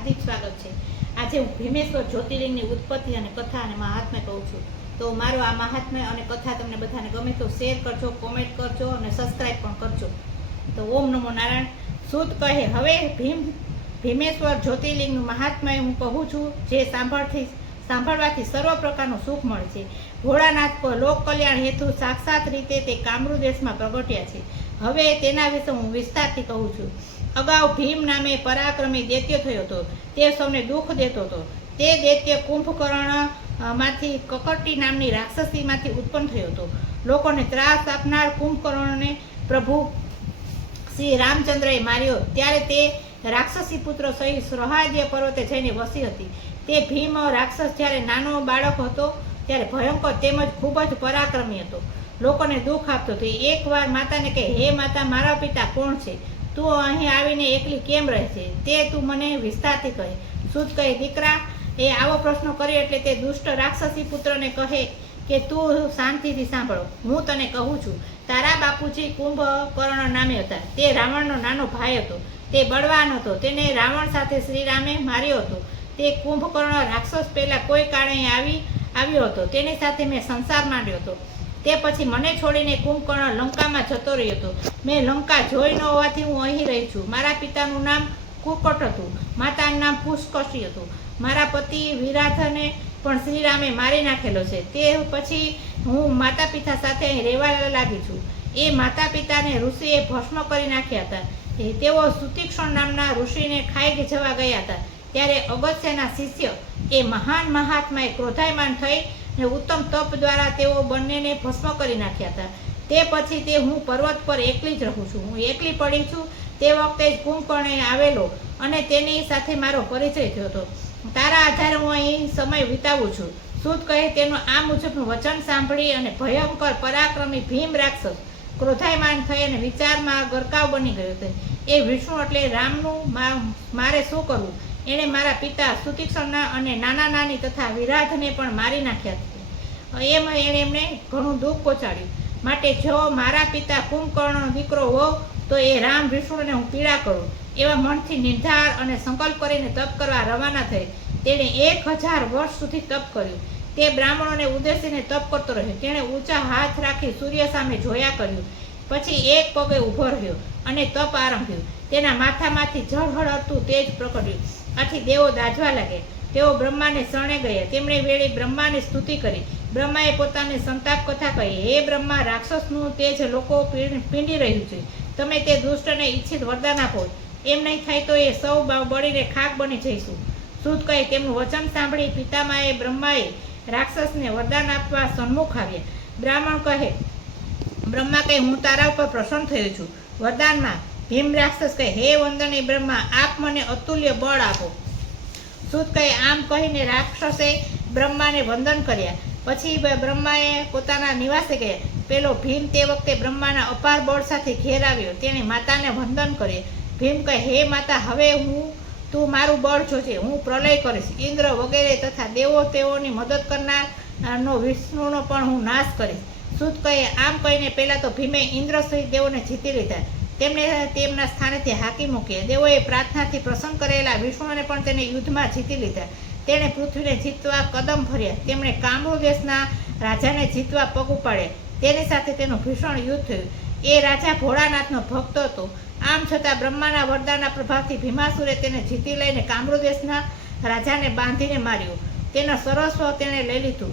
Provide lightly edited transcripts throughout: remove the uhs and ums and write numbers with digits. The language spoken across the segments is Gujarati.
હાર્દિક સ્વાગત છે। આજે હું ભીમેશ્વર જ્યોતિર્લિંગની ઉત્પત્તિ અને કથા અને મહાત્મ્ય કહું છું। તો મારો આ મહાત્મ્ય અને કથા તમને બધાને ગમે તો શેર કરજો, કોમેન્ટ કરજો અને સબસ્ક્રાઈબ પણ કરજો। તો ઓમ નમો નારાયણ। સુત કહે, હવે ભીમેશ્વર જ્યોતિર્લિંગનું મહાત્મ્ય હું કહું છું, જે સાંભળવાથી સર્વ પ્રકારનું સુખ મળે છે। ભોળાનાથ પર લોક કલ્યાણ હેતુ સાક્ષાત રીતે તે કામરૂ દેશમાં પ્રગટ્યા છે। હવે તેના વિશે હું વિસ્તારથી કહું છું। અગાઉ ભીમ નામે પરાક્રમી દૈત્ય થયો હતો, તે સૌને દુઃખ દેતો હતો। તે દૈત્ય કુંભકર્ણ માંથી કકટી નામની રાક્ષસીમાંથી ઉત્પન્ન થયો હતો। લોકોને ત્રાસ આપનાર કુંભકર્ણને પ્રભુ શ્રી રામચંદ્રએ માર્યો, ત્યારે તે રાક્ષસી પુત્ર સહિત સહ્યાદ્રી પર્વતે જઈને વસી હતી। તે ભીમ રાક્ષસ જ્યારે નાનો બાળક હતો ત્યારે ભયંકર તેમજ ખૂબ જ પરાક્રમી હતો, લોકોને દુઃખ આપતો હતો। એકવાર માતાને કહે, હે માતા, મારા પિતા કોણ છે? તું અહીં આવીને એકલી કેમ રહે છે? તે તું મને વિસ્તારથી કહે। સુત કહે, દીકરા, એ આવો પ્રશ્ન કર્યો એટલે તે દુષ્ટ રાક્ષસી પુત્રને કહે કે તું શાંતિથી સાંભળો, હું તને કહું છું। તારા બાપુજી કુંભકર્ણ નામે હતા। તે રાવણનો નાનો ભાઈ હતો। તે બળવાન હતો। તેને રાવણ સાથે શ્રી રામે માર્યો હતો। તે કુંભકર્ણ રાક્ષસ પહેલા કોઈ કાળે આવ્યો હતો, તેની સાથે મેં સંસાર માંડ્યો હતો। તે પછી મને છોડીને કુંભકર્ણ લંકામાં જતો રહ્યો હતો। મેં લંકા જોઈ ન હોવાથી હું અહીં રહી છું। મારા પિતાનું નામ કુકટ હતું, માતાનું નામ પુષ્કશી હતું। મારા પતિ વિરાધને પણ શ્રીરામે મારી નાખેલો છે। તે પછી હું માતા પિતા સાથે અહીં રહેવા લાગી છું। એ માતા પિતાને ઋષિએ ભસ્મ કરી નાખ્યા હતા। તેઓ સુતીક્ષણ નામના ઋષિને ખાઈ જવા ગયા હતા, ત્યારે અગસ્ત્યના શિષ્ય એ મહાન મહાત્માએ ક્રોધાયમાન થઈ ને ઉત્તમ તપ દ્વારા તેઓ બંનેને ભસ્મ કરી નાખ્યા હતા। તે પછી તે હું પર્વત પર એકલી જ રહું છું। હું એકલી પડી છું। તે વખતે જ કુંભકર્ણ આવેલો અને તેની સાથે મારો પરિચય થયો હતો। તારા આધારે હું અહીં સમય વિતાવું છું। સુત કહે, તેનું આ મુજબનું વચન સાંભળી અને ભયંકર પરાક્રમી ભીમ રાક્ષસ ક્રોધાયમાન થઈ અને વિચારમાં ગરકાવ બની ગયો હતો। એ વિષ્ણુ એટલે રામનું મારે શું કરવું? એણે મારા પિતા સુતીક્ષણના અને નાના નાની તથા વિરાધને પણ મારી નાખ્યા છે। એણે એમને ઘણું દુઃખ પહોંચાડ્યું। માટે જો મારા પિતા કુંભકર્ણનો દીકરો હોવ તો એ રામ વિષ્ણુને હું પીડા કરું, એવા મનથી નિર્ધાર અને સંકલ્પ કરીને તપ કરવા રવાના થઈ। તેણે 1000 વર્ષ સુધી તપ કર્યું। તે બ્રાહ્મણોને ઉદ્દેશીને તપ કરતો રહ્યો। તેણે ઊંચા હાથ રાખી સૂર્ય સામે જોયા કર્યું, પછી એક પગે ઊભો રહ્યો અને તપ આરંભ્યું। તેના માથામાંથી ઝળહળતું તેજ પ્રગટ્યું। આથી દેવો દાઝવા લાગ્યા। તેઓ બ્રહ્માને શરણે ગયા। તેમણે વેળે બ્રહ્માની સ્તુતિ કરી। બ્રહ્માએ પોતાની સંતાપ કથા કહી, હે બ્રહ્મા, રાક્ષસનું તેજ લોકો પીંડી રહ્યું છે। તમે તે દુષ્ટને ઈચ્છિત વરદાન આપો, એમ નહીં થાય તો એ સૌ બળીને ખાક બની જઈશું। સુત કહે, તેમનું વચન સાંભળી પિતામાએ બ્રહ્માએ રાક્ષસને વરદાન આપવા સન્મુખ આવ્યા। બ્રહ્મા કહે, હું તારા ઉપર પ્રસન્ન થયો છું। વરદાનમાં ભીમ રાક્ષસ કહે, હે વંદનીય બ્રહ્મા, આપ મને અતુલ્ય બળ આપો। સુત કહે, આમ કહીને રાક્ષસે બ્રહ્માને વંદન કર્યા। પછી બ્રહ્માએ પોતાના નિવાસે ગયા। પેલો ભીમ તે વખતે બ્રહ્માના અપાર બળ સાથે ઘેર આવ્યો। તેણે માતાને વંદન કર્યા। ભીમ કહે, હે માતા, હવે તું મારું બળ જોજે। હું પ્રલય કરીશ। ઇન્દ્ર વગેરે તથા દેવો તેઓની મદદ કરનારનો વિષ્ણુનો પણ હું નાશ કરીશ। સુત કહે, આમ કહીને પહેલા તો ભીમે ઇન્દ્ર સહિત દેવોને જીતી લીધા। તેમણે તેમના સ્થાનેથી હાકી મૂક્યા। દેવોએ પ્રાર્થનાથી પ્રસન્ન કરેલા વિષ્ણુને પણ તેને યુદ્ધમાં જીતી લીધા। તેણે પૃથ્વીને જીતવા કદમ ભર્યા। તેમણે કામરૂ દેશના રાજાને જીતવા પગ ઉપાડ્યા। તેની સાથે તેનું ભીષણ યુદ્ધ થયું। એ રાજા ભોળાનાથનો ભક્ત હતો। આમ છતાં બ્રહ્માના વરદાનના પ્રભાવથી ભીમાસુરે તેને જીતી લઈને કામરૂ દેશના રાજાને બાંધીને માર્યો। તેનો સર્વસ્વ તેણે લઈ લીધું।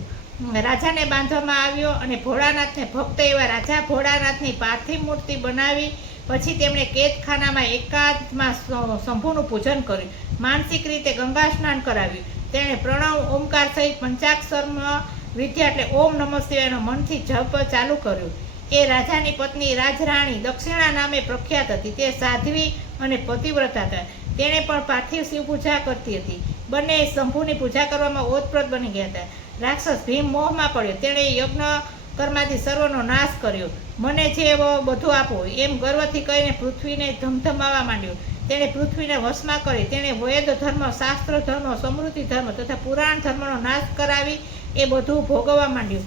રાજાને બાંધવામાં આવ્યો અને ભોળાનાથને ભક્ત એવા રાજા ભોળાનાથની પાર્થિવ મૂર્તિ બનાવી પછી તેમણે કેદખાનામાં એકાંતમાં શંભુનું પૂજન કર્યું। માનસિક રીતે ગંગા સ્નાન કરાવ્યું। તેણે પ્રણવ ઓમકાર સહિત પંચાક્ષરમાં વિદ્યા એટલે ઓમ નમઃ શિવાયનો મનથી જપ ચાલુ કર્યું। એ રાજાની પત્ની રાજરાણી દક્ષિણા નામે પ્રખ્યાત હતી। તે સાધ્વી અને પતિવ્રતા હતા। તેણે પણ પાર્થિવ શિવ પૂજા કરતી હતી। બંને શંભુની પૂજા કરવામાં ઓતપ્રોત બની ગયા હતા। રાક્ષસ ભીમ મોહમાં પડ્યો। તેણે યજ્ઞ કર્માથી સર્વનો નાશ કર્યો। મને જે બધું આપો એમ ગર્વથી કહીને પૃથ્વીને ધમધમાવા માંડ્યો। તેણે પૃથ્વીને વશમાં કરી તેણે વેદ ધર્મ, શાસ્ત્ર ધર્મ, સમૃદ્ધિ ધર્મ તથા પુરાણ ધર્મનો નાશ કરાવી એ બધું ભોગવવા માંડ્યું।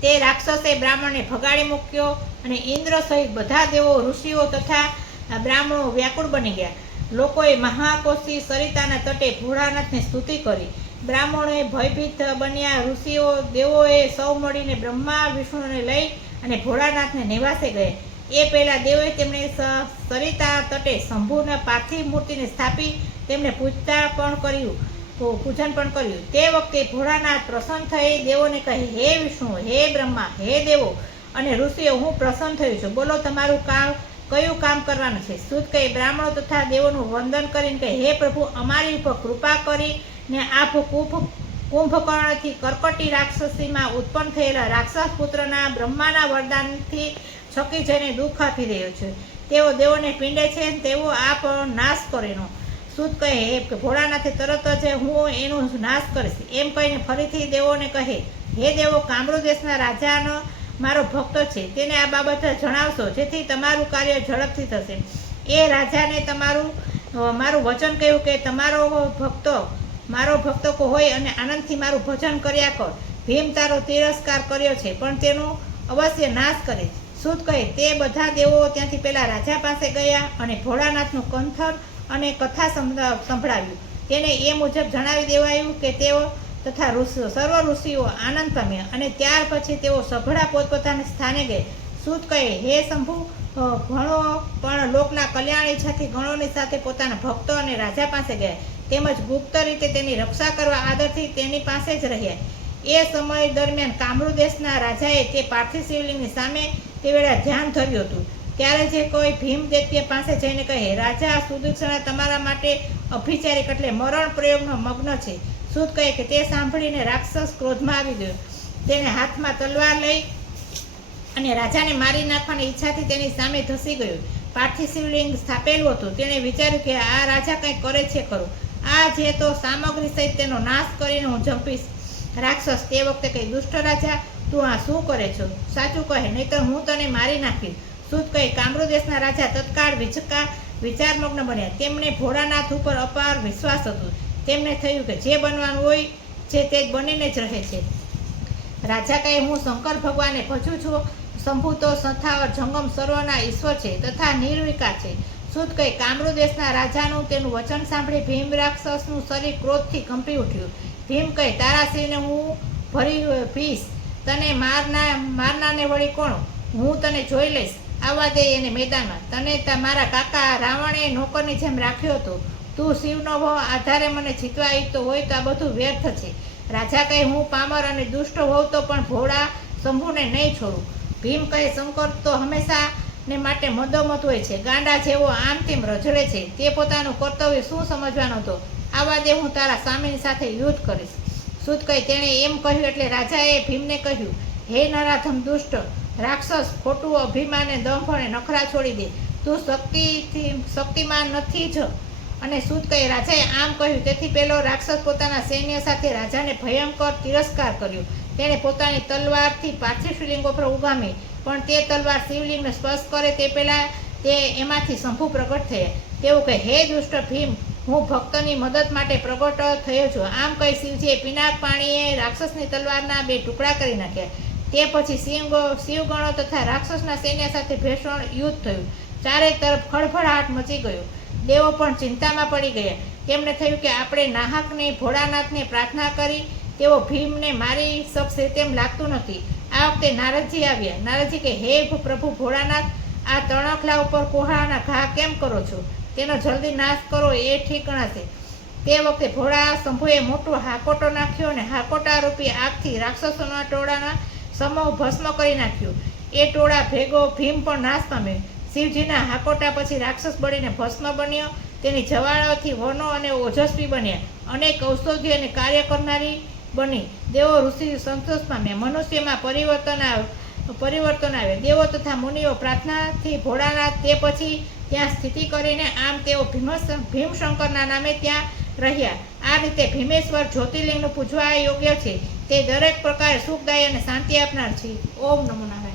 તે રાક્ષસે બ્રાહ્મણને ભગાડી મૂક્યો અને ઇન્દ્ર સહિત બધા દેવો, ઋષિઓ તથા બ્રાહ્મણો વ્યાકુળ બની ગયા। લોકોએ મહાકોશી સરિતાના તટે ભોળાનાથને સ્તુતિ કરી. બ્રાહ્મણોએ ભયભીત બન્યા. ઋષિઓ દેવોએ સૌ મળીને બ્રહ્મા વિષ્ણુને લઈ અને ભોળાનાથને નિવાસે ગયા. એ પહેલા દેવોએ તેમને સરિતા તટે શંભુના પાર્થિવ મૂર્તિને સ્થાપી તેમને પૂજન પણ કર્યું. તે વખતે ભોળાનાથ પ્રસન્ન થઈ દેવોને કહે, હે વિષ્ણુ, હે બ્રહ્મા, હે દેવો અને ઋષિઓ, હું પ્રસન્ન થયું છું. બોલો, તમારું કયું કામ કરવાનું છે? સૂત કહે, બ્રાહ્મણો તથા દેવોનું વંદન કરીને કહે, હે પ્રભુ, અમારી ઉપર કૃપા કરીને આપ કુંભકર્ણથી કર્કટી રાક્ષસીમાં ઉત્પન્ન થયેલા રાક્ષસ પુત્રના બ્રહ્માના વરદાનથી છકી જઈને દુઃખ આપી રહ્યો છે. તેઓ દેવોને પીંડે છે, તેવો આપ નાશ કરેનો. સૂત કહે, હે ભોળાનાથે તરત જ હું એનો નાશ કરીશ. એમ કહીને ફરીથી દેવોને કહે, હે દેવો, કામરૂ દેશના રાજાનો મારો ભક્ત છે, તેને આ બાબત જણાવશો, જેથી તમારું કાર્ય ઝડપથી થશે. એ રાજાને મારું વચન કહ્યું કે મારો ભક્ત હોય અને આનંદથી મારું ભજન કર્યા કર. ભીમ તારો તિરસ્કાર કર્યો છે, પણ તેનો અવશ્ય નાશ કરે. સૂત કહે, તે બધા દેવો ત્યાંથી પેલા રાજા પાસે ગયા અને ભોળાનાથનું કંથન અને કથા સંભળાવ્યું. તેને એ મુજબ જણાવી દેવાયું કે તેઓ તથા સર્વ ઋષિઓ આનંદ પામ્યા અને ત્યાર પછી તેઓ સઘળા પોતપોતાના સ્થાને ગયા. સૂત કહે, હે શંભુ, ગણો પણ લોકના કલ્યાણ ઈચ્છાથી ગણોની સાથે પોતાના ભક્તો અને રાજા પાસે ગયા, તેમજ ગુપ્ત રીતે તેની રક્ષા કરવા આદરથી તેની પાસે જ રહ્યા. એ સમય દરમિયાન કામરૂ દેશના રાજાએ તે પાર્થિવ શિવલિંગની સામે તે વેળા ધ્યાન ધર્યું હતું. ત્યારે જે કોઈ ભીમ દૈત્ય પાસે જઈને કહે, રાજા સુદર્શના તમારા માટે અભિચારિક એટલે મરણ પ્રયોગનો મગ્ન છે. સૂત કહે કે તે સાંભળીને રાક્ષસ ક્રોધમાં આવી ગયો. તેને હાથમાં તલવાર લઈ અને રાજાને મારી નાખવાની ઈચ્છાથી તેની સામે ધસી ગયો. પાર્થિવ શિવલિંગ સ્થાપેલું હતું. તેણે વિચાર્યું કે આ રાજા કંઈ કરે છે ખરું. આ જે તો સામગ્રી સહિત તેનો નાશ કરીને હું જંપીશ. રાક્ષસ તે વખતે કહી, દુષ્ટ રાજા, તું આ શું કરે છો? સાચું કહે, નહીંતર હું તને મારી નાખીશ. સૂત કહે, કામરૂ દેશના રાજા તત્કાળ વિચારમગ્ન બન્યા. તેમને ભોળાનાથ ઉપર અપાર વિશ્વાસ હતો. તેમને થયું કે જે બનવાનું હોય છે તે જ બનીને જ રહે છે. રાજા કહે, હું શંકર ભગવાનને ભજું છું. શંભુ તો સથાવર જંગમ સર્વના ઈશ્વર છે તથા નિર્વિકાર છે. સૂત કહે, કામરૂ દેશના રાજાનું તેનું વચન સાંભળી ભીમ રાક્ષસનું શરીર ક્રોધથી કંપી ઉઠ્યું. ભીમ કહે, તારા શરીરને હું ભીશ. તને મારનારને વળી કોણ? હું તને જોઈ લઈશ. આવવા દે એને મેદાનમાં. તને મારા કાકા રાવણે નોકરની જેમ રાખ્યો હતો. તું શિવનો આધારે મને જીતવા ઈચ્છતો હોય તો આ બધું વ્યર્થ છે. રાજા કહે, હું પામર અને દુષ્ટ હોઉં તો પણ ભોળા શંભુને નહીં છોડું. ભીમ કહે, શંકર તો હંમેશા ને માટે મદોમત હોય છે. ગાંડા જેવો આમ તેમ રઝળે છે. તે પોતાનું કર્તવ્ય શું સમજવાનો હતો? આવવા દે, હું તારા સ્વામીની સાથે યુદ્ધ કરીશ. સૂત કહે, તેણે એમ કહ્યું એટલે રાજાએ ભીમને કહ્યું, હે નરાધમ દુષ્ટ રાક્ષસ, ખોટું અભિમાન ને દંભ અને નખરા છોડી દે. તું શક્તિમાન નથી જ. અને સૂત કહે, રાજાએ આમ કહ્યું તેથી પેલો રાક્ષસ પોતાના સૈન્ય સાથે રાજાને ભયંકર તિરસ્કાર કર્યો. તેણે પોતાની તલવારથી પાર્થિવ શિવલિંગ ઉપર ઉગામી, પણ તે તલવાર શિવલિંગને સ્પર્શ કરે તે પહેલાં એમાંથી શંભુ પ્રગટ થયા. તેવું કહે, હે દુષ્ટ ભીમ, હું ભક્તની મદદ માટે પ્રગટ થયો છું. આમ કહી શિવજીએ પિનાક પાણીએ રાક્ષસની તલવારના 2 ટુકડા કરી નાખ્યા. તે પછી શિવગણો તથા રાક્ષસના સૈન્ય સાથે ભીષણ યુદ્ધ થયું. ચારે તરફ ખળભળાટ મચી ગયો. દેવો પણ ચિંતામાં પડી ગયા. તેમને થયું કે આપણે નાહકને ભોળાનાથને પ્રાર્થના કરી તેઓ ભીમને મારી શકશે તેમ લાગતું નથી. આ વખતે નારદજી આવ્યા. નારદજી કહે, હે પ્રભુ ભોળાનાથ, આ તણખલા ઉપર કોહાના ઘા કેમ કરો છો? તેનો જલ્દી નાશ કરો, એ ઠીક ગણાશે. તે વખતે ભોળા શંભુએ મોટો હાકોટો નાખ્યો અને હાકોટા રૂપી આગથી રાક્ષસોના ટોળાના સમૂહ ભસ્મ કરી નાખ્યો. એ ટોળા ભેગો ભીમ પણ નાશ પામ્યો. શિવજીના હાકોટા પછી રાક્ષસ બળીને ભસ્મ બન્યો. તેની જવાળાઓથી વનો અને ઓજસ્વી બન્યા. અનેક ઔષધિ અને કાર્ય કરનારી બની. દેવો ઋષિ સંતોષ પામ્યા. મનુષ્યમાં પરિવર્તન આવે. દેવો તથા મુનિઓ પ્રાર્થનાથી ભોળાનાથ તે પછી ત્યાં સ્થિતિ કરીને આમ તેઓ ભીમશંકરના નામે ત્યાં રહ્યા. આ રીતે ભીમેશ્વર જ્યોતિર્લિંગનું પૂજવા યોગ્ય છે. તે દરેક પ્રકારે સુખદાયી અને શાંતિ આપનાર છે. ઓમ નમો નારાયણ.